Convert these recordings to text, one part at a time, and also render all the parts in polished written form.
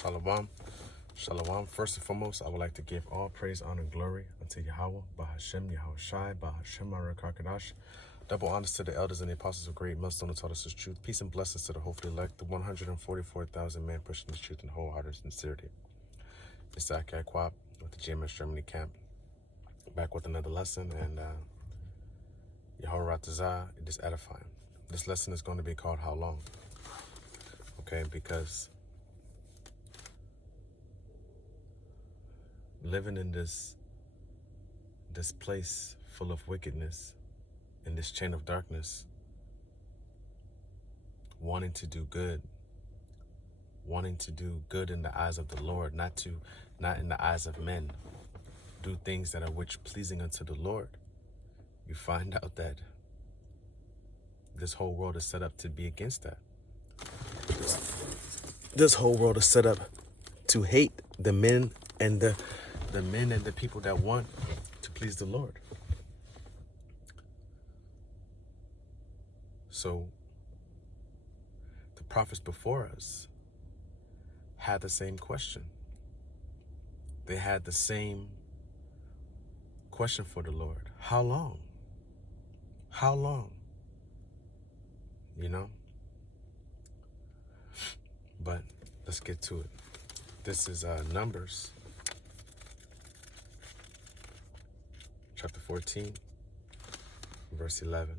Shalom. Shalom. First and foremost, I would like to give all praise, honor, and glory unto Yahweh, Bahashem, Yahushai, Bahashem, Marakakadash. Double honors to the elders and the apostles of great millstone who taught us his truth. Peace and blessings to the hopefully elect, the 144,000 men pushing the truth in wholehearted sincerity. It's Akai Kwab with the GMS Germany camp. Back with another lesson, and Yahweh Ratazah, it is edifying. This lesson is going to be called How Long? Okay, because living in this place full of wickedness, in this chain of darkness, wanting to do good in the eyes of the Lord, not in the eyes of men, do things that are which pleasing unto the Lord, you find out that this whole world is set up to be against that. This whole world is set up to hate the men and the people that want to please the Lord. So the prophets before us had the same question. They had the same question for the Lord. How long? How long? You know? But let's get to it. This is Numbers chapter 14, verse 11.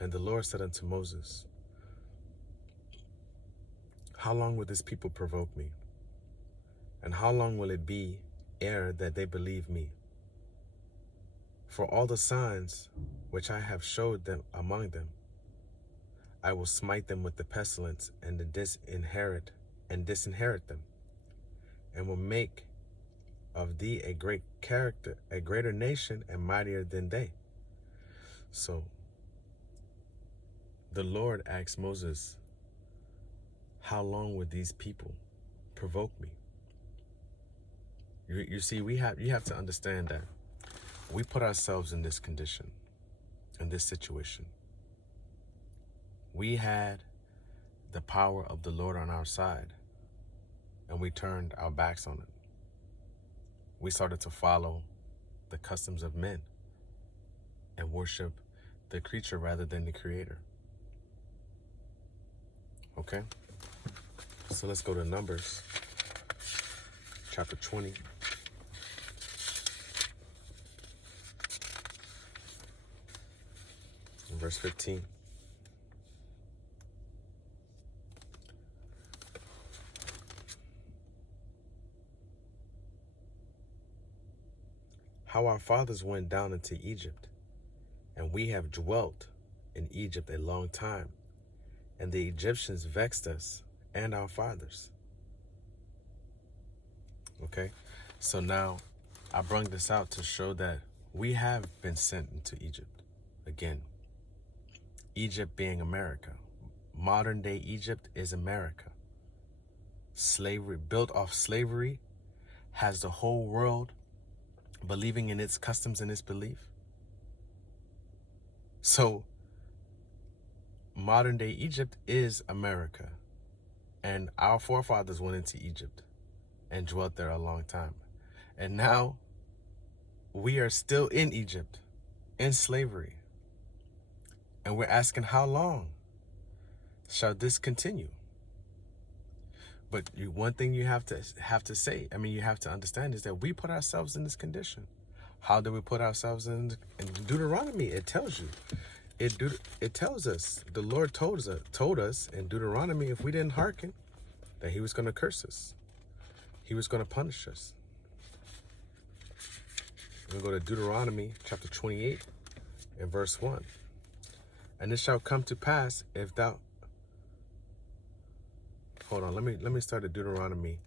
And the Lord said unto Moses, how long will this people provoke me? And how long will it be ere that they believe me? For all the signs which I have showed them among them, I will smite them with the pestilence and disinherit them, and will make of thee a greater nation and mightier than they. So the Lord asked Moses, how long would these people provoke me? You see, you have to understand that we put ourselves in this condition, in this situation. We had the power of the Lord on our side, and we turned our backs on it. We started to follow the customs of men and worship the creature rather than the creator. Okay? So let's go to Numbers chapter 20. Verse 15. How our fathers went down into Egypt, and we have dwelt in Egypt a long time, and the Egyptians vexed us and our fathers. Okay, so now I bring this out to show that we have been sent into Egypt again. Egypt being America. Modern day Egypt is America. Slavery, built off slavery, has the whole world believing in its customs and its belief. So modern day Egypt is America. And our forefathers went into Egypt and dwelt there a long time. And now we are still in Egypt, in slavery. And we're asking, how long shall this continue? But one thing you have to say, you have to understand, is that we put ourselves in this condition. How do we put ourselves in Deuteronomy? It tells you. It tells us, the Lord told us in Deuteronomy, if we didn't hearken, that he was going to curse us. He was going to punish us. We're going to go to Deuteronomy chapter 28 and verse 1. And it shall come to pass if thou... Hold on, let me start at Deuteronomy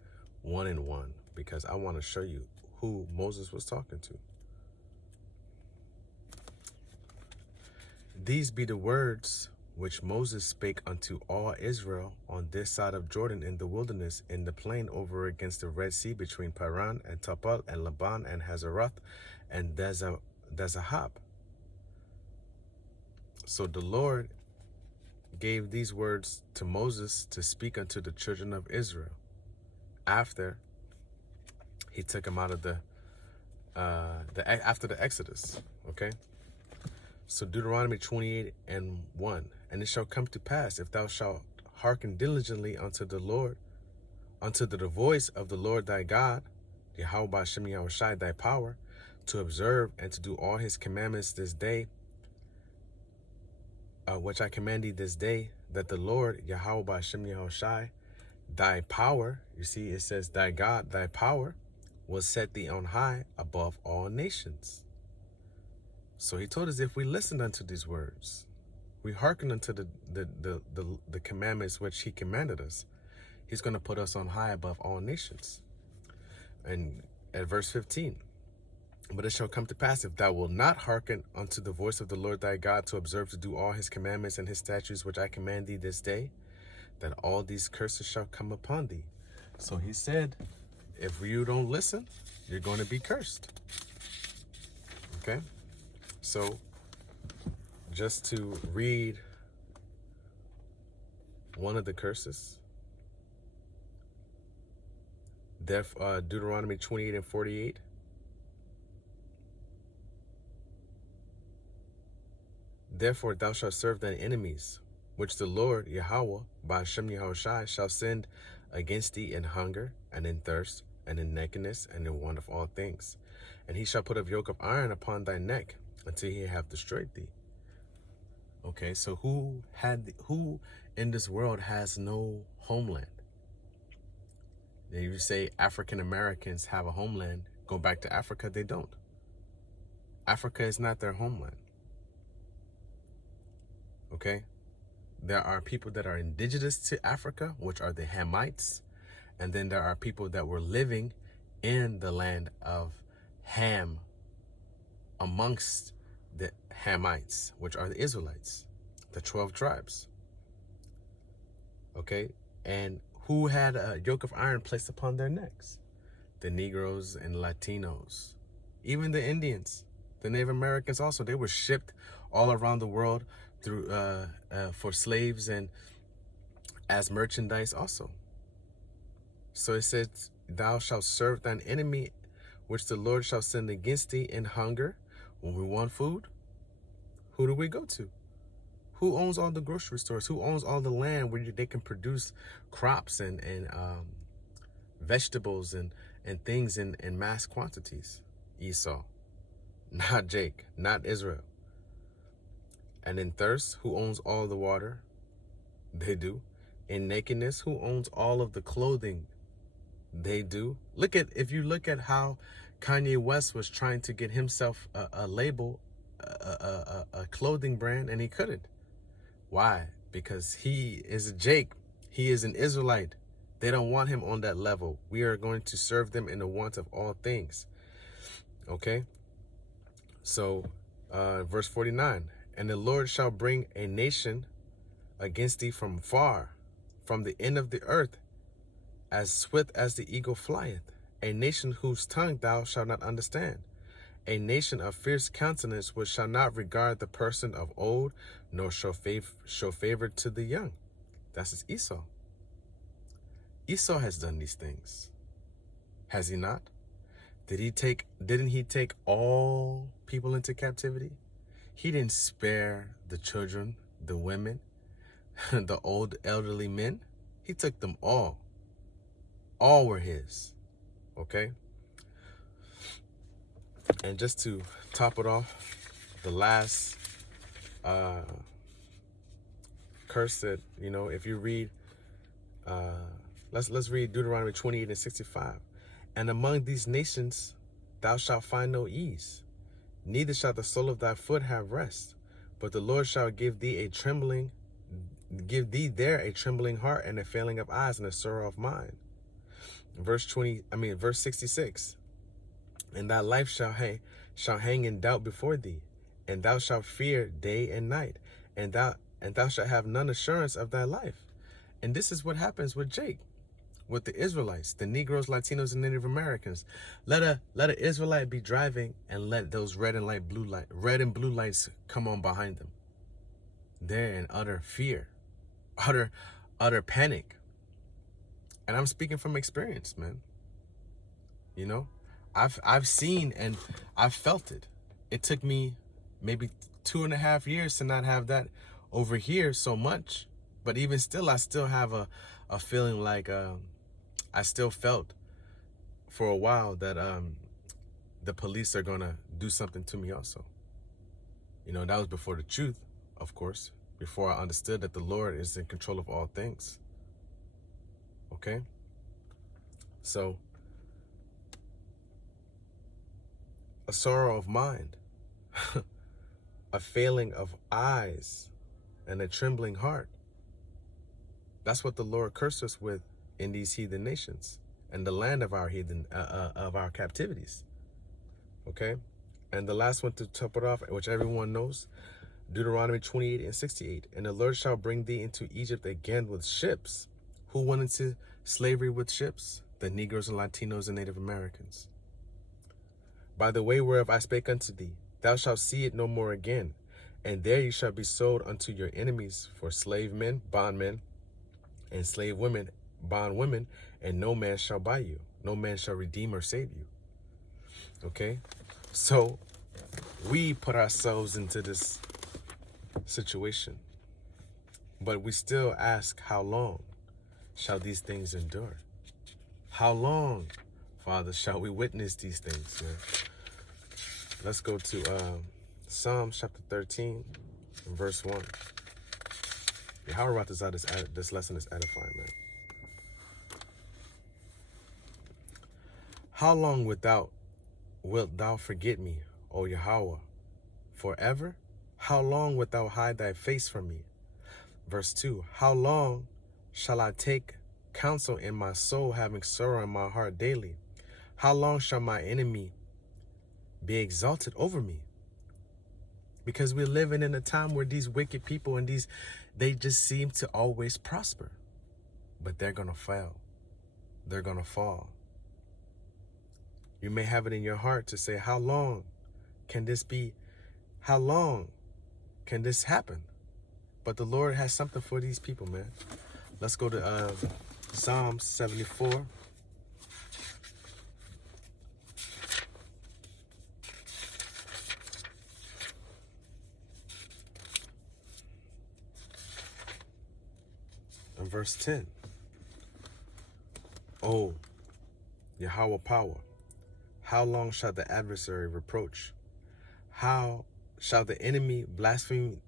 1:1, because I want to show you who Moses was talking to. These be the words which Moses spake unto all Israel on this side of Jordan in the wilderness, in the plain over against the Red Sea, between Paran and Tapal and Laban and Hazeroth and Dezahab. So the Lord gave these words to Moses to speak unto the children of Israel after he took them out of after the Exodus. Okay. So Deuteronomy 28:1, and it shall come to pass, if thou shalt hearken diligently unto the Lord, unto the voice of the Lord thy God, Yahweh Ba'Shem Yahushai thy power, to observe and to do all his commandments this day, which I command thee this day, that the Lord Yahweh Ba'Shem Yahushai thy power, you see it says thy God, thy power, will set thee on high above all nations. So he told us, if we listened unto these words, we hearken unto the commandments which he commanded us, he's going to put us on high above all nations. And at verse 15, but it shall come to pass, if thou wilt not hearken unto the voice of the Lord thy God, to observe to do all his commandments and his statutes which I command thee this day, that all these curses shall come upon thee. So he said, if you don't listen, you're going to be cursed. Okay? So, just to read one of the curses, Deuteronomy 28:48. Therefore thou shalt serve thine enemies, which the Lord Yahweh Ba'Shem Yahushai shall send against thee in hunger, and in thirst, and in nakedness, and in want of all things. And he shall put a yoke of iron upon thy neck, until he have destroyed thee. Okay, so who in this world has no homeland? Then you say African Americans have a homeland, go back to Africa, they don't. Africa is not their homeland. Okay? There are people that are indigenous to Africa, which are the Hamites, and then there are people that were living in the land of Ham amongst the Hamites, which are the Israelites, the 12 tribes. Okay? And who had a yoke of iron placed upon their necks? The Negroes and Latinos. Even the Indians, the Native Americans also, they were shipped all around the world through for slaves and as merchandise also. So it says, thou shalt serve thine enemy, which the Lord shall send against thee in hunger. When we want food, who do we go to? Who owns all the grocery stores? Who owns all the land where they can produce crops and vegetables and things in mass quantities? Esau, not Jake, not Israel. And in thirst, who owns all the water? They do. In nakedness, who owns all of the clothing? They do. If you look at how Kanye West was trying to get himself a label, a clothing brand, and he couldn't. Why? Because he is a Jake. He is an Israelite. They don't want him on that level. We are going to serve them in the want of all things. Okay? So, verse 49, and the Lord shall bring a nation against thee from far, from the end of the earth, as swift as the eagle flieth, a nation whose tongue thou shalt not understand, a nation of fierce countenance, which shall not regard the person of old, nor show favor to the young. That's Esau. Esau has done these things. Has he not? Didn't he take all people into captivity? He didn't spare the children, the women, the old elderly men. He took them all. All were his. Okay? And just to top it off, the last curse that, if you read, let's read Deuteronomy 28:65. And among these nations thou shalt find no ease, neither shall the sole of thy foot have rest, but the Lord shall give thee there a trembling heart and a failing of eyes and a sorrow of mind. Verse 66. And thy life shall hang in doubt before thee, and thou shalt fear day and night, and thou shalt have none assurance of thy life. And this is what happens with Jake, with the Israelites, the Negroes, Latinos, and Native Americans. Let a Israelite be driving and let those red and blue lights come on behind them. They're in utter fear. utter, utter panic. And I'm speaking from experience, man. You know, I've seen and I've felt it. It took me maybe 2.5 years to not have that over here so much. But even still, I still have a feeling like I still felt for a while that the police are gonna do something to me also. You know, that was before the truth, of course, before I understood that the Lord is in control of all things. Okay? So, a sorrow of mind, a failing of eyes, and a trembling heart. That's what the Lord cursed us with in these heathen nations and the land of our heathen, of our captivities. Okay? And the last one to top it off, which everyone knows, Deuteronomy 28:68. And the Lord shall bring thee into Egypt again with ships. Who went into slavery with ships? The Negroes and Latinos and Native Americans. By the way whereof I spake unto thee, thou shalt see it no more again. And there you shall be sold unto your enemies for slave men, bondmen, and slave women, bondwomen, and no man shall buy you. No man shall redeem or save you. Okay? So we put ourselves into this situation. But we still ask, how long shall these things endure? How long, Father, shall we witness these things? Man? Let's go to Psalms chapter 13, verse 1. How about this lesson is edifying, man. How long wilt thou forget me, O Yahweh? Forever? How long wilt thou hide thy face from me? Verse 2. How long shall I take counsel in my soul, having sorrow in my heart daily? How long shall my enemy be exalted over me? Because we're living in a time where these wicked people and they just seem to always prosper. But they're going to fail. They're going to fall. You may have it in your heart to say, how long can this be? How long can this happen? But the Lord has something for these people, man. Let's go to Psalm 74. And verse 10. Oh, Yahweh power, how long shall the adversary reproach? How shall the enemy blaspheme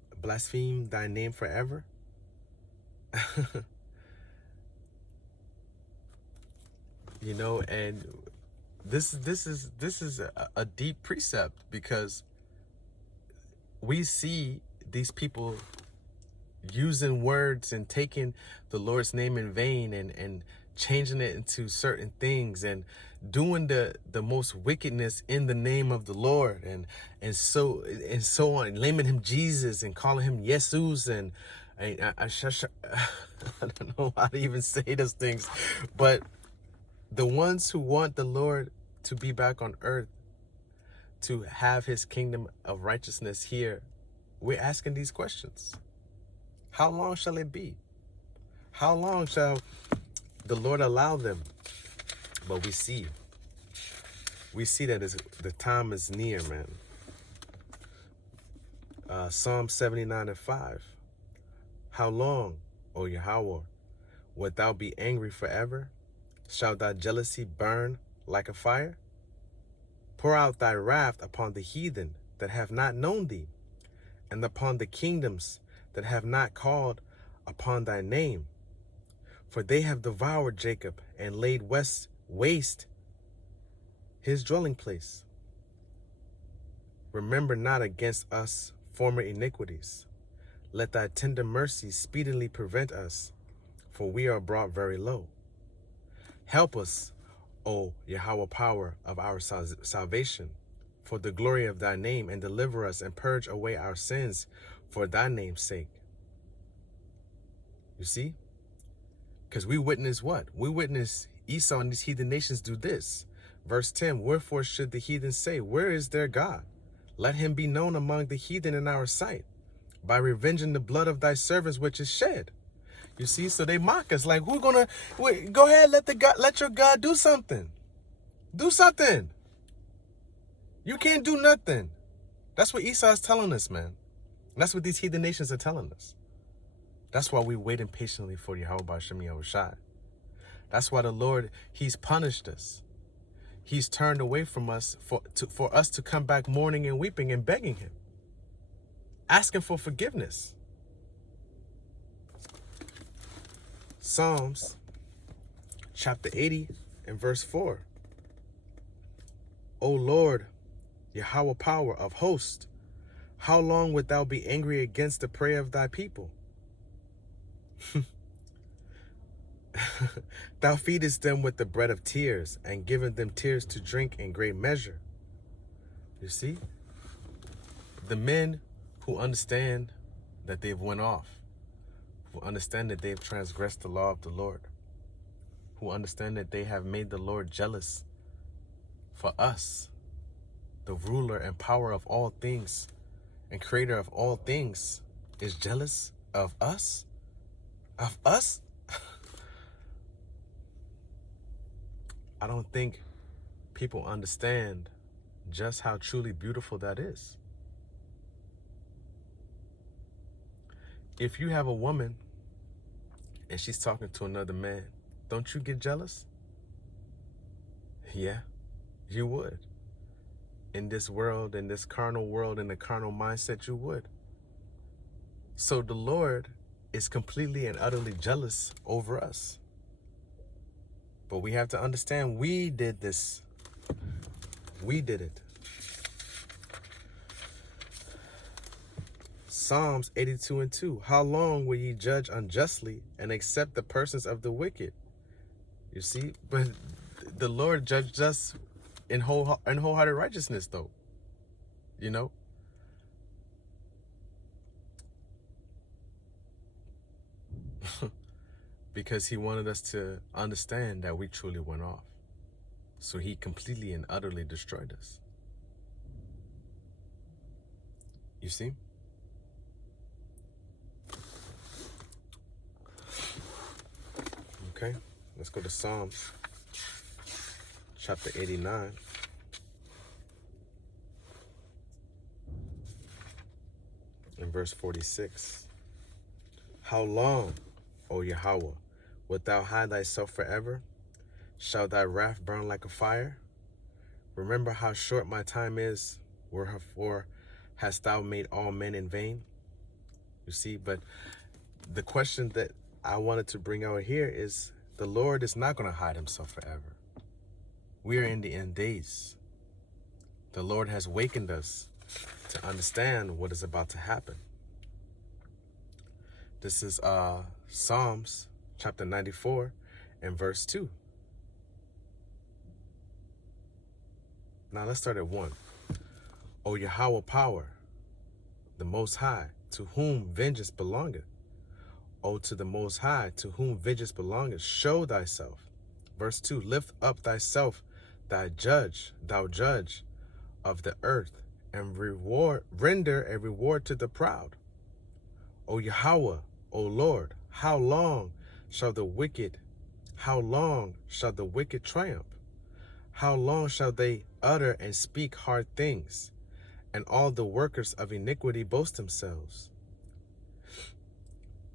thy name forever? You know, and this is a deep precept, because we see these people using words and taking the Lord's name in vain and changing it into certain things and doing the most wickedness in the name of the Lord and so on, naming him Jesus and calling him Jesus and I don't know how to even say those things, but the ones who want the Lord to be back on earth, to have his kingdom of righteousness here, we're asking these questions. How long shall it be? How long shall the Lord allow them? But we see that the time is near, man. Psalm 79:5. How long, O Yahweh, wilt thou be angry forever? Shall thy jealousy burn like a fire? Pour out thy wrath upon the heathen that have not known thee, and upon the kingdoms that have not called upon thy name. For they have devoured Jacob and laid waste his dwelling place. Remember not against us former iniquities. Let thy tender mercy speedily prevent us, for we are brought very low. Help us, O Yahweh power of our salvation, for the glory of thy name, and deliver us and purge away our sins for thy name's sake. You see? Because we witness what? We witness Esau and these heathen nations do this. Verse 10, wherefore should the heathen say, where is their God? Let him be known among the heathen in our sight, by revenging the blood of thy servants which is shed. You see, so they mock us like, who's gonna wait, go ahead, let your God do something. Do something. You can't do nothing. That's what Esau is telling us, man. That's what these heathen nations are telling us. That's why we're waiting patiently for Yahweh B'Shem Yahushai. That's why the Lord, he's punished us. He's turned away from us for us to come back mourning and weeping and begging him, asking for forgiveness. Psalms chapter 80 and verse 4. O Lord, Yahweh power of hosts, how long wilt thou be angry against the prayer of thy people? Thou feedest them with the bread of tears, and giving them tears to drink in great measure. You see? The men who understand that they've went off, who understand that they've transgressed the law of the Lord, who understand that they have made the Lord jealous for us, the ruler and power of all things and creator of all things, is jealous of us? Of us? I don't think people understand just how truly beautiful that is. If you have a woman and she's talking to another man, don't you get jealous? Yeah, you would. In this world, in this carnal world, in the carnal mindset, you would. So the Lord is completely and utterly jealous over us. But we have to understand we did this. We did it. Psalms 82 and 2. How long will ye judge unjustly and accept the persons of the wicked? You see, but the Lord judged us in wholehearted righteousness, though. You know? Because he wanted us to understand that we truly went off. So he completely and utterly destroyed us. You see? Okay, let's go to Psalms chapter 89. In verse 46. How long, O Yahweh, wilt thou hide thyself forever? Shall thy wrath burn like a fire? Remember how short my time is, wherefore hast thou made all men in vain? You see, but the question that I wanted to bring out here is the Lord is not going to hide himself forever. We are in the end days. The Lord has wakened us to understand what is about to happen. This is Psalms chapter 94 and verse 2. Now let's start at 1. O Yahweh power, the Most High, to whom vengeance belongeth. O to the Most High, to whom vengeance belongeth, show thyself. Verse 2, lift up thyself, thou judge of the earth, and render a reward to the proud. O Yahweh, O Lord, how long shall the wicked triumph? How long shall they utter and speak hard things, and all the workers of iniquity boast themselves?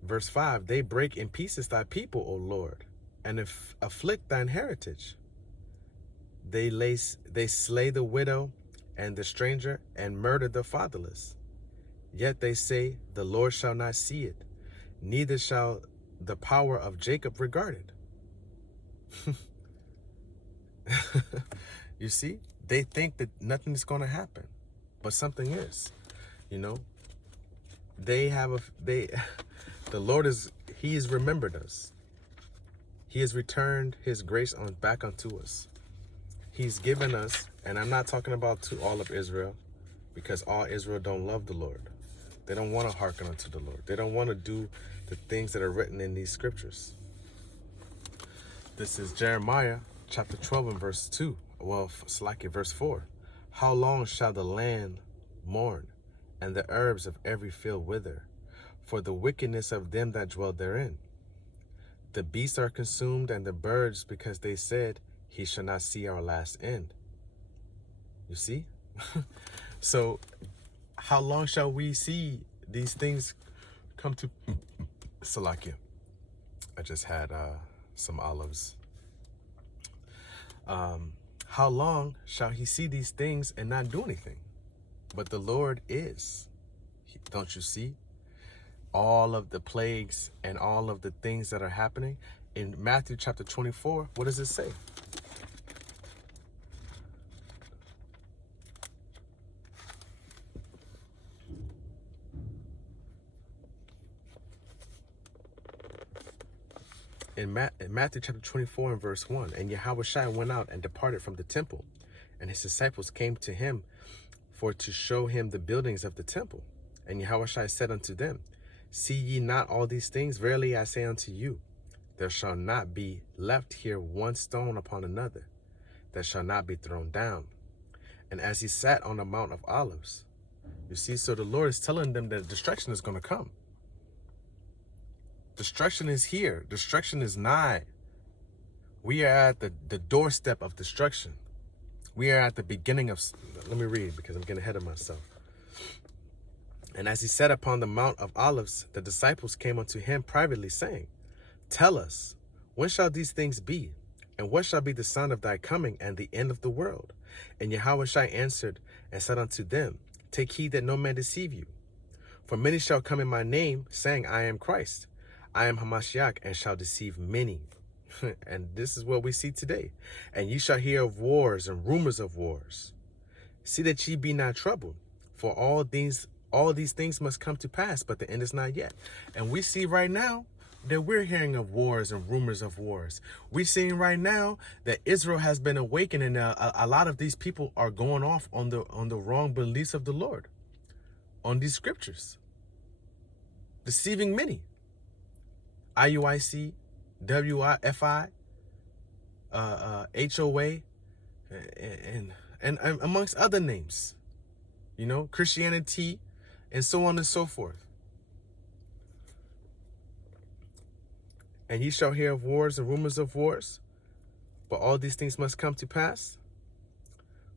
Verse 5, they break in pieces thy people, O Lord, and afflict thine heritage. They slay the widow and the stranger, and murder the fatherless. Yet they say, the Lord shall not see it, neither shall the power of Jacob regard it. You see, they think that nothing is going to happen, but something is. You know, the Lord he has remembered us. He has returned his grace back unto us. He's given us, and I'm not talking about to all of Israel, because all Israel don't love the Lord. They don't want to hearken unto the Lord. They don't want to do the things that are written in these scriptures. This is Jeremiah chapter 12 and verse 2. Well, verse 4. How long shall the land mourn, and the herbs of every field wither, for the wickedness of them that dwell therein? The beasts are consumed and the birds, because they said, he shall not see our last end. You see? So how long shall we see these things come to Salakia? I just had some olives. How long shall he see these things and not do anything? But the Lord is. Don't you see? All of the plagues and all of the things that are happening. In Matthew chapter 24, what does it say? In Matthew chapter 24 and verse 1, and Yahushua went out and departed from the temple, and his disciples came to him for to show him the buildings of the temple. And Yahushua said unto them, see ye not all these things? Verily I say unto you, there shall not be left here one stone upon another that shall not be thrown down. And as he sat on the Mount of Olives, you see, so the Lord is telling them that destruction is going to come. Destruction is here. Destruction is nigh. We are at the doorstep of destruction. We are at the beginning of, let me read because I'm getting ahead of myself. And as he sat upon the Mount of Olives, the disciples came unto him privately, saying, tell us, when shall these things be? And what shall be the sign of thy coming and the end of the world? And Yahushua answered and said unto them, take heed that no man deceive you. For many shall come in my name, saying, I am Christ. I am Hamashiach, and shall deceive many. And this is what we see today. And ye shall hear of wars and rumors of wars. See that ye be not troubled, for all these things must come to pass, but the end is not yet. And we see right now that we're hearing of wars and rumors of wars. We're seeing right now that Israel has been awakened, and a lot of these people are going off on the wrong beliefs of the Lord, on these scriptures, deceiving many. IUIC, WIFI, HOA, and amongst other names, you know, Christianity, and so on and so forth. And ye shall hear of wars and rumors of wars, but all these things must come to pass.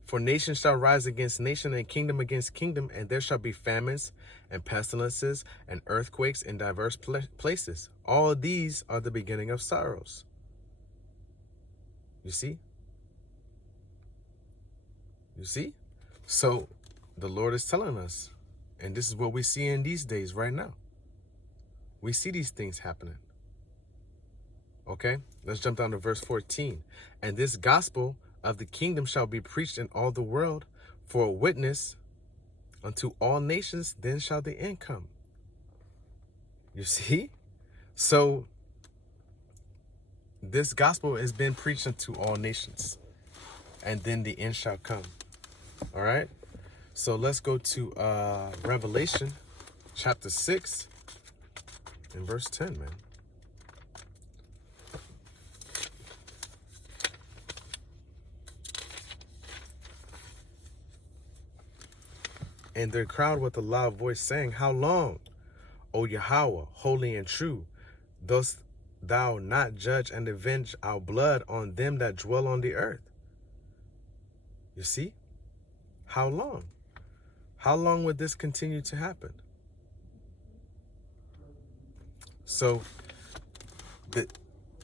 For nation shall rise against nation, and kingdom against kingdom, and there shall be famines and pestilences and earthquakes in diverse places. All these are the beginning of sorrows. You see? You see? So the Lord is telling us, and this is what we see in these days right now. We see these things happening. Okay? Let's jump down to verse 14. And this gospel of the kingdom shall be preached in all the world for a witness unto all nations, then shall the end come. You see? So this gospel has been preached unto all nations, and then the end shall come. All right? So let's go to Revelation chapter 6 and verse 10, man. And they cried with a loud voice, saying, how long, O Yahweh, holy and true, dost thou not judge and avenge our blood on them that dwell on the earth? You see? How long? How long would this continue to happen? So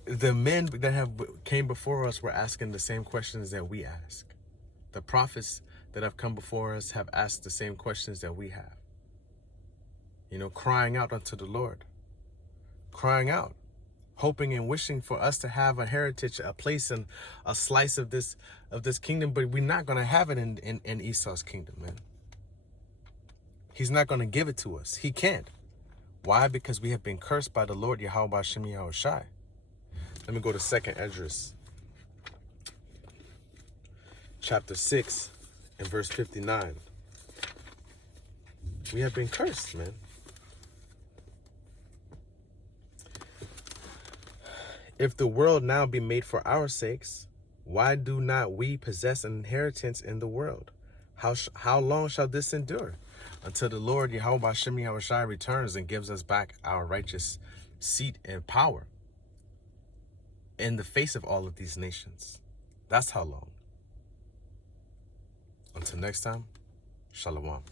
the men that have came before us were asking the same questions that we ask. The prophets that have come before us have asked the same questions that we have. You know, crying out unto the Lord, crying out, hoping and wishing for us to have a heritage, a place, and a slice of this kingdom, but we're not going to have it in Esau's kingdom, man. He's not going to give it to us. He can't. Why? Because we have been cursed by the Lord Yahweh Hashem Yahushai. Let me go to 2nd Esdras, chapter 6 and verse 59. We have been cursed, man. If the world now be made for our sakes, why do not we possess an inheritance in the world? How long shall this endure? Until the Lord Yahweh Hashem Yahushai returns and gives us back our righteous seat and power. in the face of all of these nations. That's how long. Until next time, Shalom.